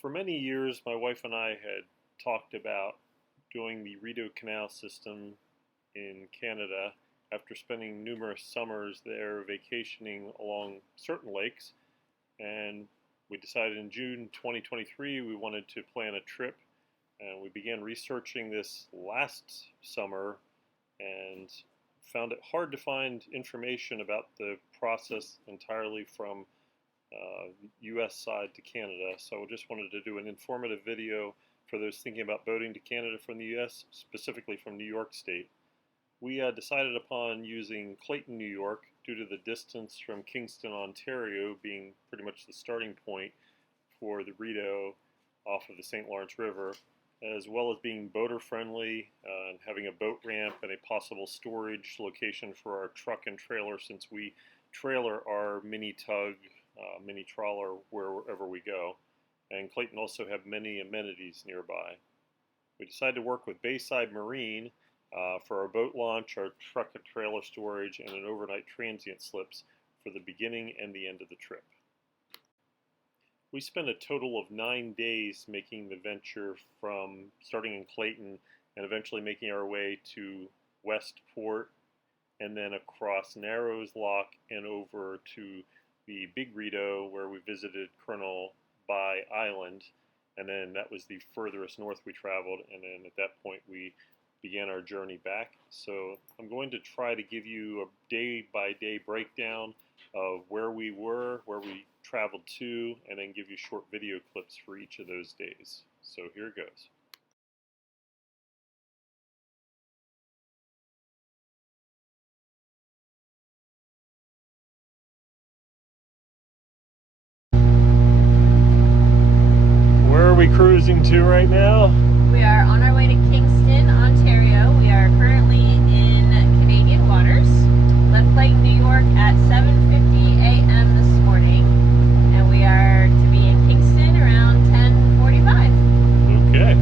For many years, my wife and I had talked about doing the Rideau Canal system in Canada after spending numerous summers there vacationing along certain lakes. And we decided in June 2023 we wanted to plan a trip. And we began researching this last summer and found it hard to find information about the process entirely from U.S. side to Canada. So I just wanted to do an informative video for those thinking about boating to Canada from the U.S., specifically from New York State. We decided upon using Clayton, New York, due to the distance from Kingston, Ontario, being pretty much the starting point for the Rideau off of the St. Lawrence River, as well as being boater friendly and having a boat ramp and a possible storage location for our truck and trailer, since we trailer our mini tug, mini trawler wherever we go. And Clayton also have many amenities nearby. We decided to work with Bayside Marine for our boat launch, our truck and trailer storage, and an overnight transient slips for the beginning and the end of the trip. We spent a total of 9 days making the venture from starting in Clayton and eventually making our way to Westport and then across Narrows Lock and over to the Big Rideau, where we visited Colonel By Island, and then that was the furthest north we traveled, and then at that point we began our journey back. So I'm going to try to give you a day-by-day breakdown of where we were, where we traveled to, and then give you short video clips for each of those days. So here it goes. Where are we cruising to right now? We are on our way to Kingston, Ontario. We are currently in Canadian waters. Left Clayton, New York at 7:50 a.m. this morning, and we are to be in Kingston around 10:45. Okay.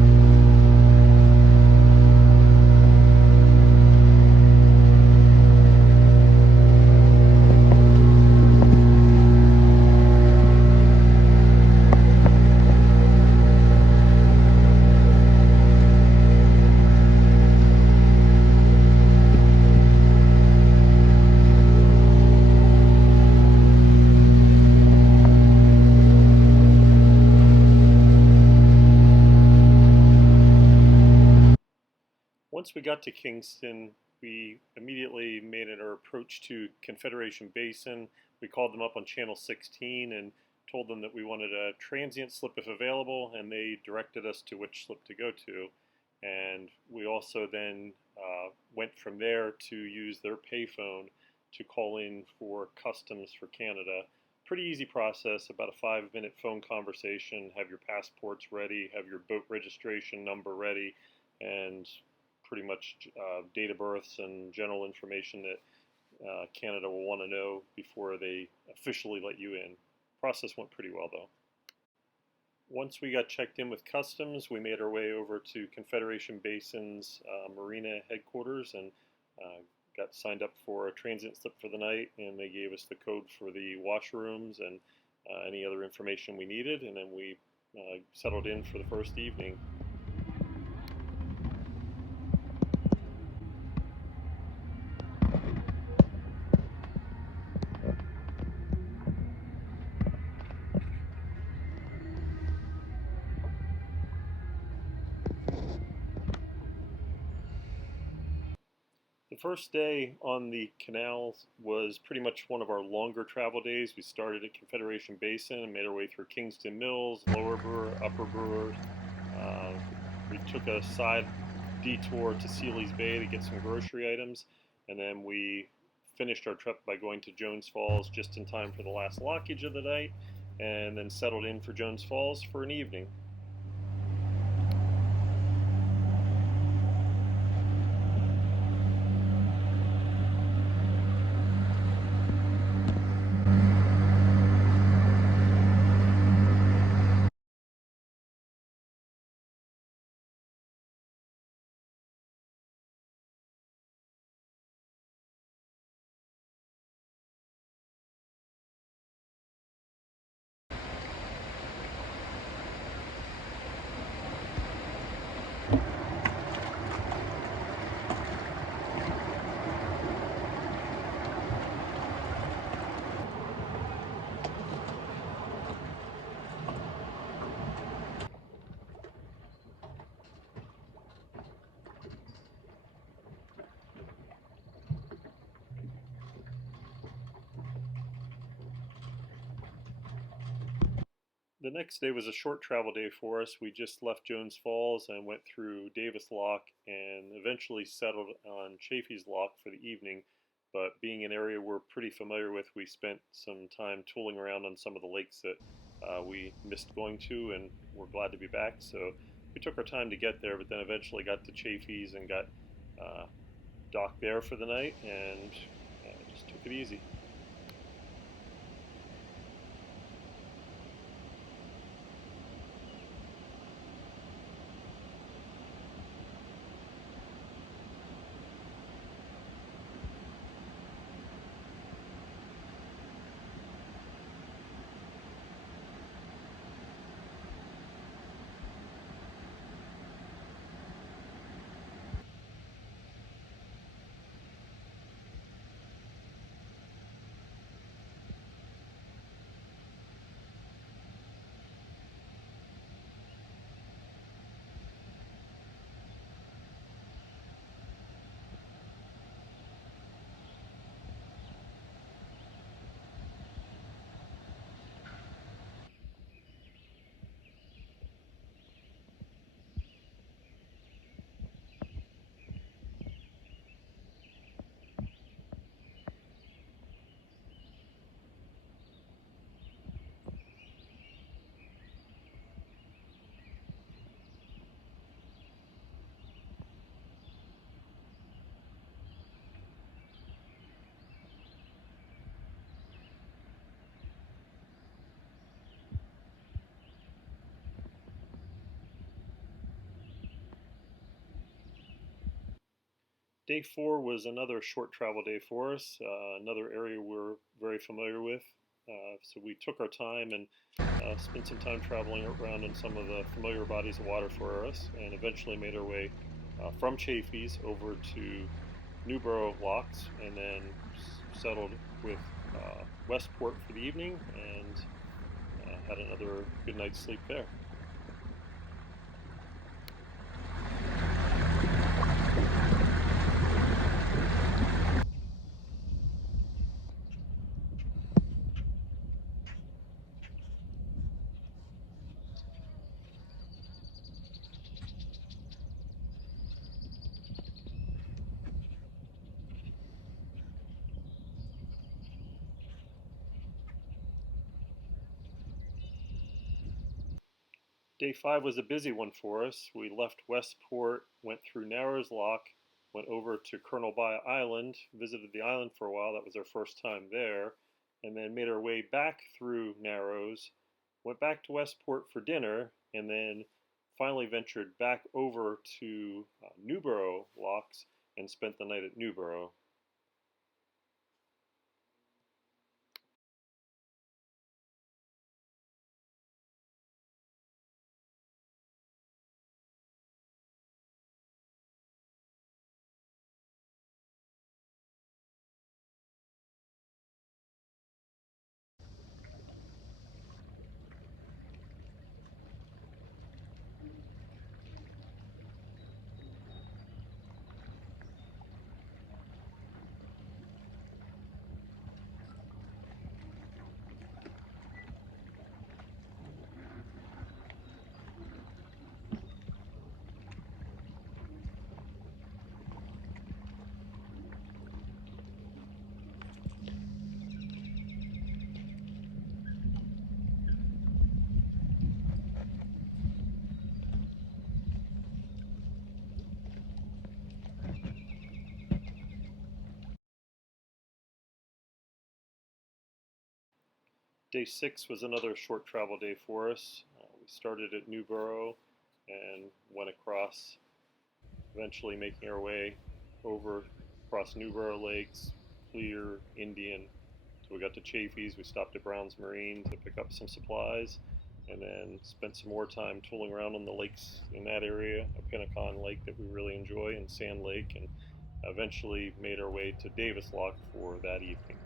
Once we got to Kingston, we immediately made our approach to Confederation Basin. We called them up on Channel 16 and told them that we wanted a transient slip if available, and they directed us to which slip to go to. And we also then went from there to use their payphone to call in for customs for Canada. Pretty easy process, about a 5-minute phone conversation, have your passports ready, have your boat registration number ready, and pretty much date of births and general information that Canada will want to know before they officially let you in. Process went pretty well though. Once we got checked in with customs, we made our way over to Confederation Basin's marina headquarters and got signed up for a transient slip for the night, and they gave us the code for the washrooms and any other information we needed, and then we settled in for the first evening. The first day on the canal was pretty much one of our longer travel days. We started at Confederation Basin and made our way through Kingston Mills, Lower Brewer, Upper Brewers. We took a side detour to Sealy's Bay to get some grocery items, and then we finished our trip by going to Jones Falls just in time for the last lockage of the night, and then settled in for Jones Falls for an evening. The next day was a short travel day for us. We just left Jones Falls and went through Davis Lock and eventually settled on Chaffeys Lock for the evening. But being an area we're pretty familiar with, we spent some time tooling around on some of the lakes that we missed going to, and we're glad to be back. So we took our time to get there, but then eventually got to Chaffeys and got docked there for the night and just took it easy. Day 4 was another short travel day for us, another area we're very familiar with. So we took our time and spent some time traveling around in some of the familiar bodies of water for us, and eventually made our way from Chaffeys over to Newborough Lakes, and then settled with Westport for the evening, and had another good night's sleep there. Day 5 was a busy one for us. We left Westport, went through Narrows Lock, went over to Colonel By Island, visited the island for a while. That was our first time there, and then made our way back through Narrows, went back to Westport for dinner, and then finally ventured back over to Newborough Locks and spent the night at Newboro. Day 6 was another short travel day for us. We started at Newboro and went across, eventually making our way over across Newborough Lakes, Clear, Indian. So we got to Chaffeys, we stopped at Brown's Marine to pick up some supplies, and then spent some more time tooling around on the lakes in that area, a Pinnacon Lake that we really enjoy, and Sand Lake, and eventually made our way to Davis Lock for that evening.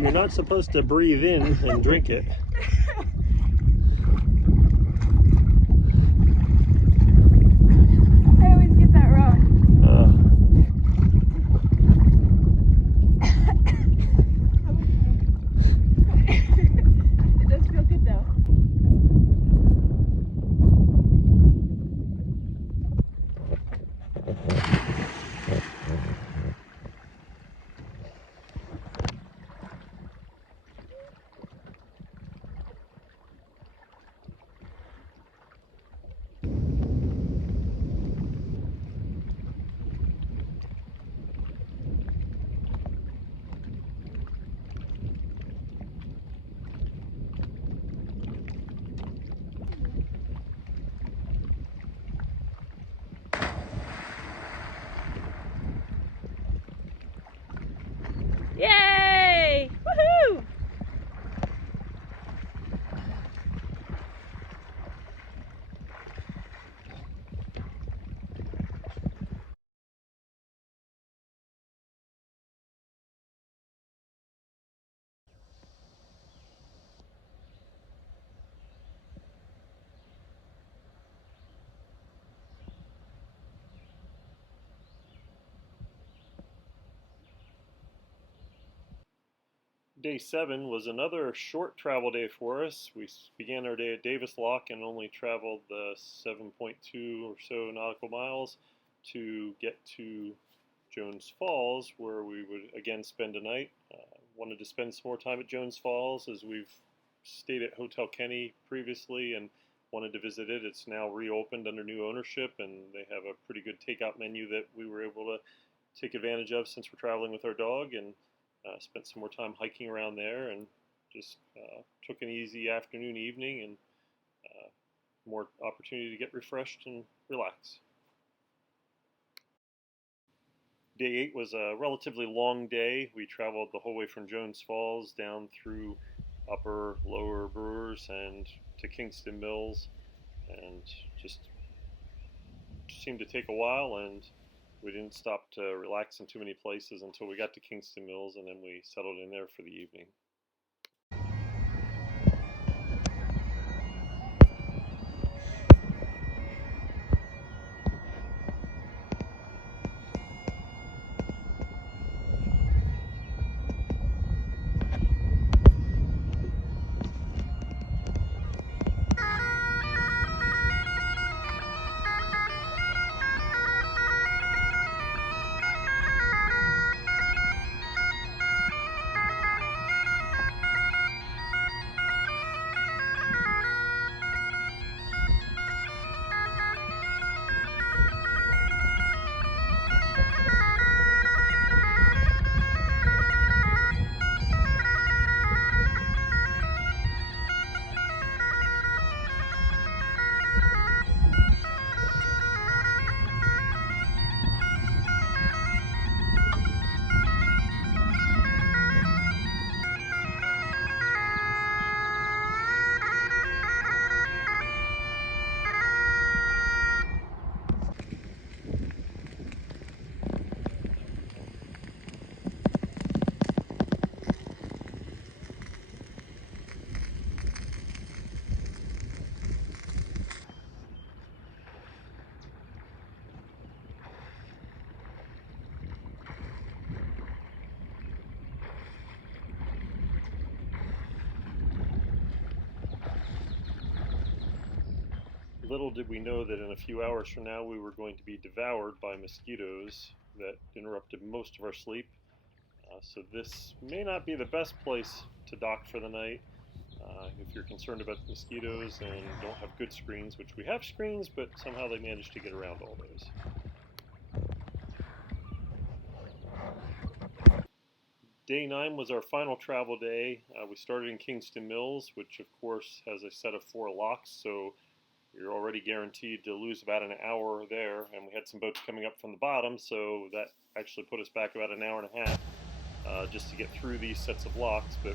you're not supposed to breathe in and drink it. I always get that wrong. It does feel good though. Yay! Woohoo! Day 7 was another short travel day for us. We began our day at Davis Lock and only traveled the 7.2 or so nautical miles to get to Jones Falls, where we would again spend a night. Wanted to spend some more time at Jones Falls, as we've stayed at Hotel Kenny previously and wanted to visit it. It's now reopened under new ownership, and they have a pretty good takeout menu that we were able to take advantage of since we're traveling with our dog, and spent some more time hiking around there, and just took an easy afternoon, evening, and more opportunity to get refreshed and relax. Day 8 was a relatively long day. We traveled the whole way from Jones Falls down through upper, lower Brewers and to Kingston Mills, and just seemed to take a while, and we didn't stop to relax in too many places until we got to Kingston Mills, and then we settled in there for the evening. Little did we know that in a few hours from now we were going to be devoured by mosquitoes that interrupted most of our sleep. So this may not be the best place to dock for the night. If you're concerned about mosquitoes and don't have good screens, which we have screens, but somehow they managed to get around all those. Day 9 was our final travel day. We started in Kingston Mills, which of course has a set of 4 locks, so you're already guaranteed to lose about an hour there, and we had some boats coming up from the bottom, so that actually put us back about an hour and a half just to get through these sets of locks. But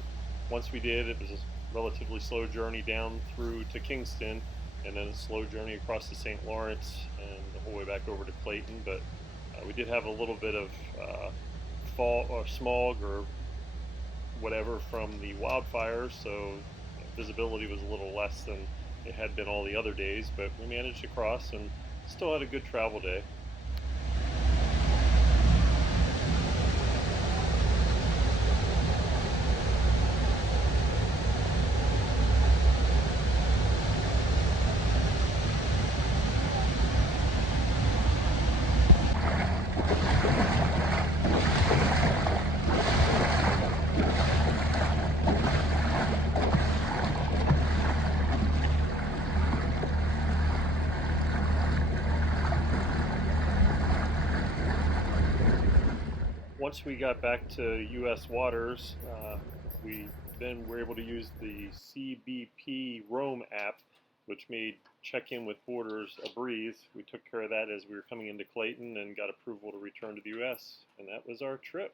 once we did, it was a relatively slow journey down through to Kingston, and then a slow journey across the St. Lawrence and the whole way back over to Clayton. But we did have a little bit of smog or whatever from the wildfires, so visibility was a little less than it had been all the other days, but we managed to cross and still had a good travel day. Once we got back to U.S. waters, we then were able to use the CBP Roam app, which made check-in with borders a breeze. We took care of that as we were coming into Clayton and got approval to return to the U.S., and that was our trip.